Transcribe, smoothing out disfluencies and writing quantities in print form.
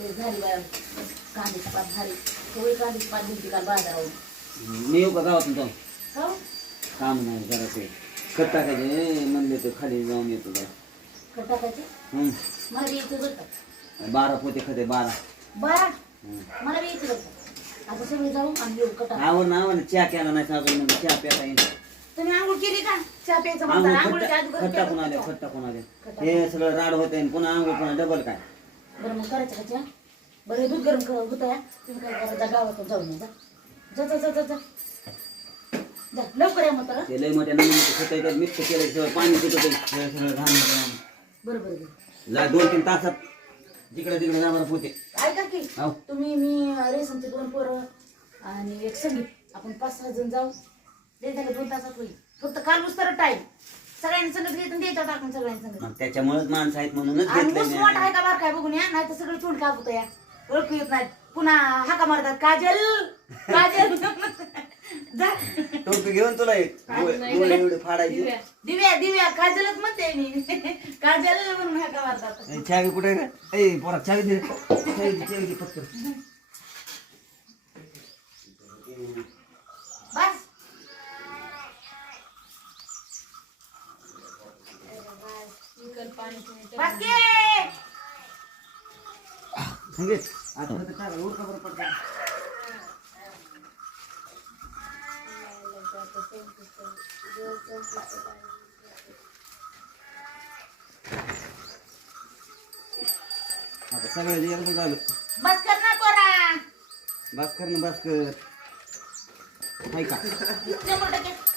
लय झाली बाया कांद्याची पात झाली थोडी कांद्याची पात दिली काल बाजारावरून. मी येऊ का गावातून जाऊन हो काम नाही जरा ते खत टाकायचे म्हणले तर खाली जाऊन येतो जरा. खत टाकायचे मला बी यायचं बरं का 12 पोते खते 12. बरं मला बी यायचं बरं का आता सगळे जाऊ आणि येऊ कटा. आवड चहा केला नाही अजून म्हणजे चहा प्यायला येईल. तुम्ही आंघोळ केली का चहा प्यायचं म्हणता आंघोळीच्या आधी खत टाकून आले खत टाकून आले हे सगळं राड होते पुन्हा आंघोळ पुन्हा डबल काय. बरं मग करायचं का चहा बरं दूध गरम होतं या तुम्ही काय करा गावातून जाऊन जा जा जा जा जा जा जा लवकर या मग ते लय मोठ्या नमुने खत येतात मिक्स केलं सगळं पाणी पिकत सगळं घाण बरं बरं जा 2-3 तासात जिकडे तिकडे जाणार पोते. ऐका की तुम्ही मी रेशनचे 2 पोरं आणि एक संगीत आपण 5-6 जण जाऊ ते झालं 2 तासात होईल फक्त काल उस्तर टाईम सगळ्यांनी संगत घेत द्यायचं टाकून सगळ्यांनी संगत त्याच्यामुळेच माणसं आहेत म्हणूनच आणि घेतलंय मोठ आहे का बार काय बघून या नाही तर सगळं चोंड कापत या ओळखू येत नाहीत पुन्हा हाका मारतात काजल काजल जा टोपी घेऊन तुला डोळे एवढे फाडायचे. दिव्या दिव्या काजलच म्हणते मी काजल म्हणून हाका मारतात. चावी कुठे रे ए पोरा चावी दे चावी दे पटकन. बस बस के सांगेल आता फक्त टाका उरका बरं पटकन. आता सगळं एकदा झालं बस कर ना पोरा बस कर ना बस कर हाय का 100%